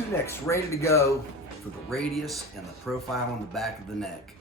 two necks ready to go for the radius and the profile on the back of the neck.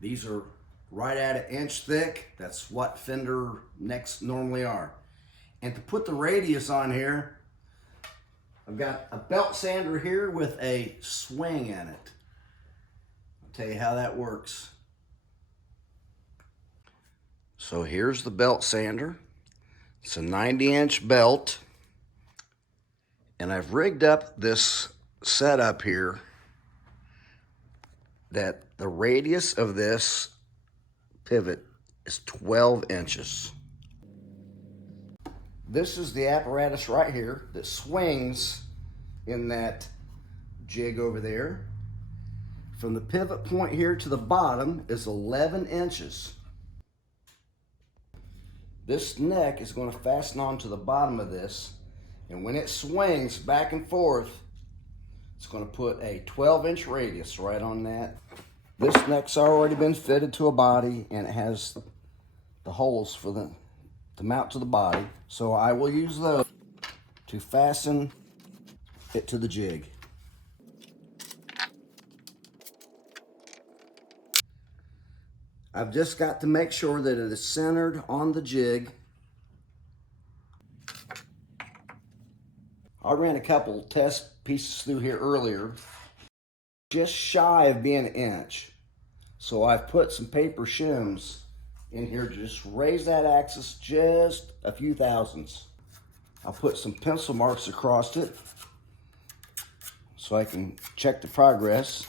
These are right at an inch thick. That's what Fender necks normally are. And to put the radius on here, I've got a belt sander here with a swing in it. I'll tell you how that works. So here's the belt sander. It's a 90-inch belt. And I've rigged up this setup here that the radius of this pivot is 12 inches. This is the apparatus right here that swings in that jig over there. From the pivot point here to the bottom is 11 inches. This neck is going to fasten onto the bottom of this, and when it swings back and forth, it's going to put a 12-inch radius right on that. This neck's already been fitted to a body, and it has the holes for to mount to the body. So I will use those to fasten it to the jig. I've just got to make sure that it is centered on the jig. I ran a couple test pieces through here earlier, just shy of being an inch. So I've put some paper shims in here to just raise that axis just a few thousandths. I'll put some pencil marks across it so I can check the progress.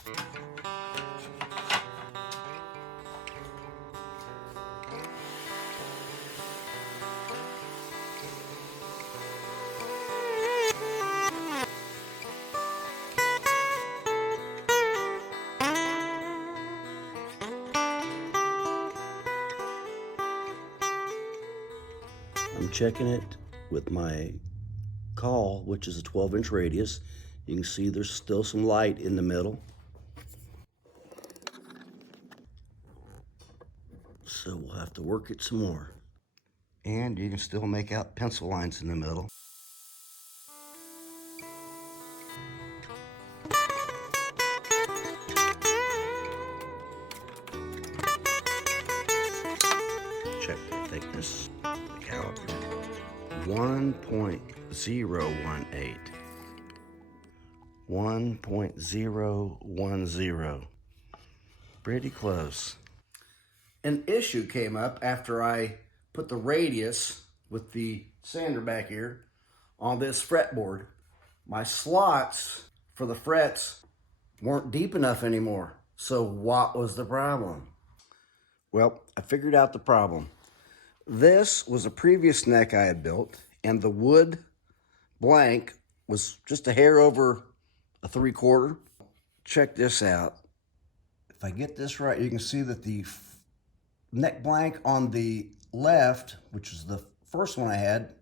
I'm checking it with my call, which is a 12-inch radius. You can see there's still some light in the middle. So we'll have to work it some more. And you can still make out pencil lines in the middle. Check the thickness of the caliper. 1.018. 1.010. Pretty close. An issue came up after I put the radius with the sander back here on this fretboard. My slots for the frets weren't deep enough anymore. So what was the problem? Well, I figured out the problem. This was a previous neck I had built, and the wood blank was just a hair over a 3/4. Check this out. If I get this right, you can see that the neck blank on the left, which is the first one I had,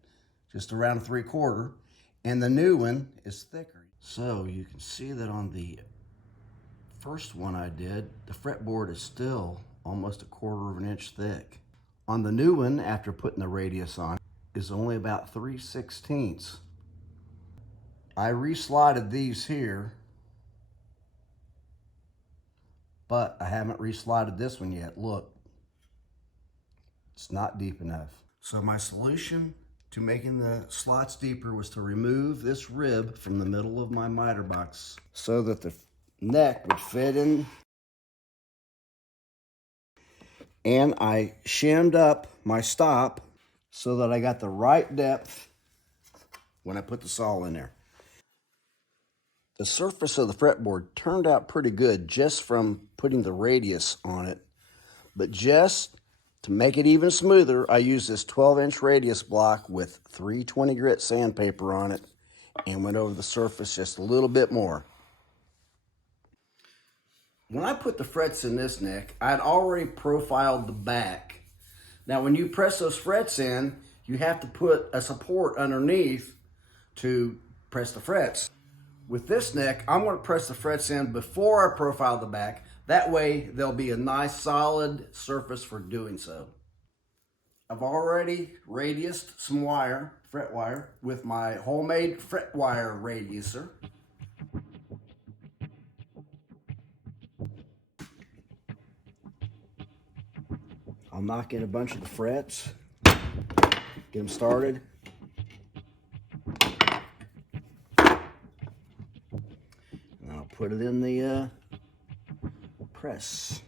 just around a 3/4, and the new one is thicker. So you can see that on the first one I did, the fretboard is still almost a 1/4 of an inch thick. On the new one, after putting the radius on, is only about 3/16. I reslotted these here, but I haven't reslotted this one yet. Look, it's not deep enough. So my solution to making the slots deeper was to remove this rib from the middle of my miter box so that the neck would fit in. And I shimmed up my stop so that I got the right depth when I put the saw in there. The surface of the fretboard turned out pretty good just from putting the radius on it. But just to make it even smoother, I used this 12-inch radius block with 320 grit sandpaper on it and went over the surface just a little bit more. When I put the frets in this neck, I'd already profiled the back. Now, when you press those frets in, you have to put a support underneath to press the frets. With this neck, I'm going to press the frets in before I profile the back. That way, there'll be a nice solid surface for doing so. I've already radiused some wire, fret wire, with my homemade fret wire radiuser. I'll knock in a bunch of the frets, get them started. And I'll put it in the press.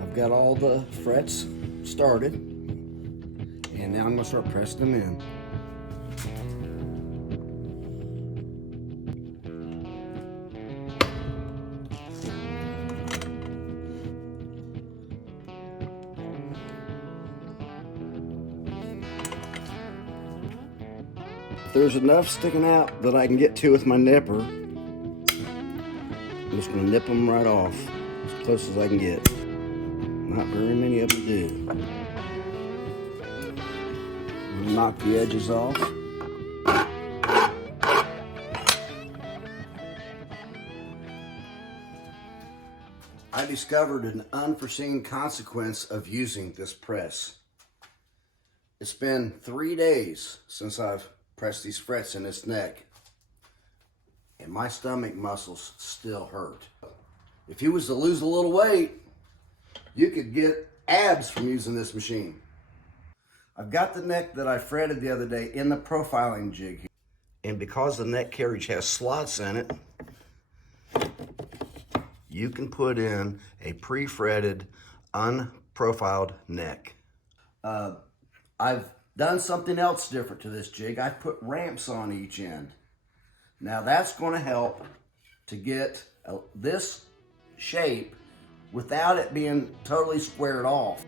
I've got all the frets started, and now I'm going to start pressing them in. If there's enough sticking out that I can get to with my nipper, I'm just going to nip them right off as close as I can get. Not very many of them do. I'm gonna knock the edges off. I discovered an unforeseen consequence of using this press. It's been 3 days since I've pressed these frets in this neck, and my stomach muscles still hurt. If you was to lose a little weight, you could get abs from using this machine. I've got the neck that I fretted the other day in the profiling jig here. And because the neck carriage has slots in it, you can put in a pre-fretted, unprofiled neck. I've done something else different to this jig. I put ramps on each end. Now that's going to help to get this shape without it being totally squared off.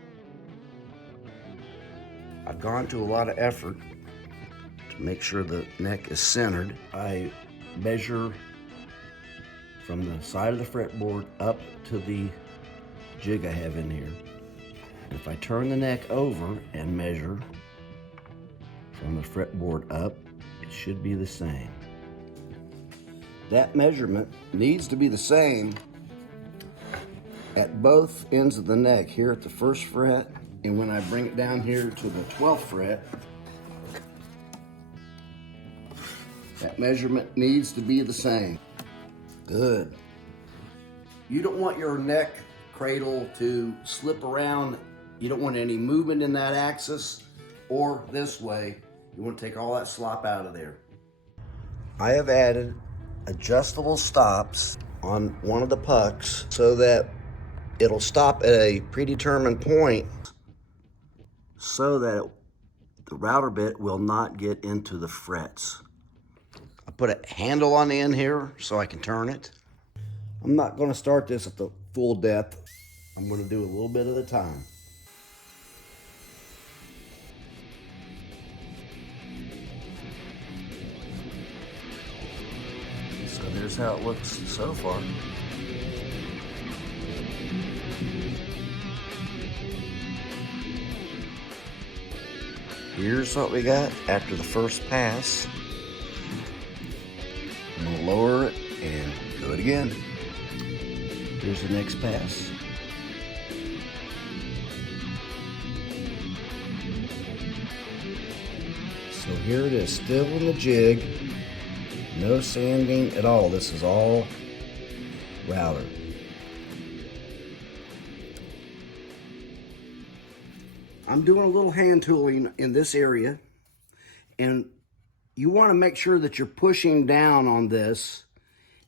I've gone to a lot of effort to make sure the neck is centered. I measure from the side of the fretboard up to the jig I have in here. And if I turn the neck over and measure from the fretboard up, it should be the same. That measurement needs to be the same at both ends of the neck, here at the 1st fret, and when I bring it down here to the 12th fret, that measurement needs to be the same. Good. You don't want your neck cradle to slip around. You don't want any movement in that axis or this way. You want to take all that slop out of there. I have added adjustable stops on one of the pucks so that it'll stop at a predetermined point so that the router bit will not get into the frets. I put a handle on the end here so I can turn it. I'm not going to start this at the full depth. I'm going to do a little bit at a time. So there's how it looks so far. Here's what we got after the first pass. I'm going to lower it and do it again. Here's the next pass. So here it is, still in the jig. No sanding at all. This is all router. I'm doing a little hand tooling in this area, and you want to make sure that you're pushing down on this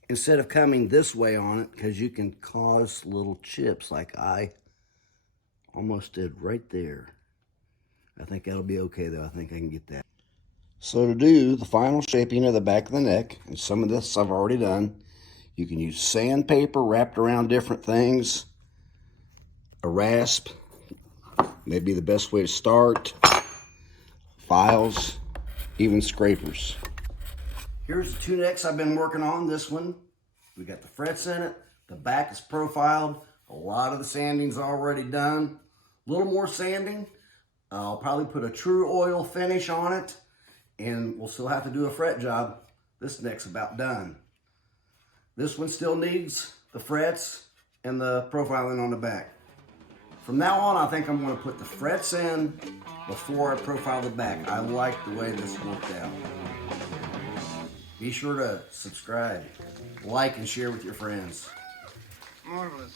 instead of coming this way on it, because you can cause little chips like I almost did right there. I think that'll be okay though. I think I can get that. So to do the final shaping of the back of the neck, and some of this I've already done, you can use sandpaper wrapped around different things, a rasp, maybe the best way to start, files, even scrapers. Here's the 2 necks I've been working on. This one, we got the frets in it, the back is profiled, a lot of the sanding's already done. A little more sanding. I'll probably put a true oil finish on it, and we'll still have to do a fret job. This neck's about done. This one still needs the frets and the profiling on the back. From now on, I think I'm going to put the frets in before I profile the back. I like the way this worked out. Be sure to subscribe, like, and share with your friends. Marvelous.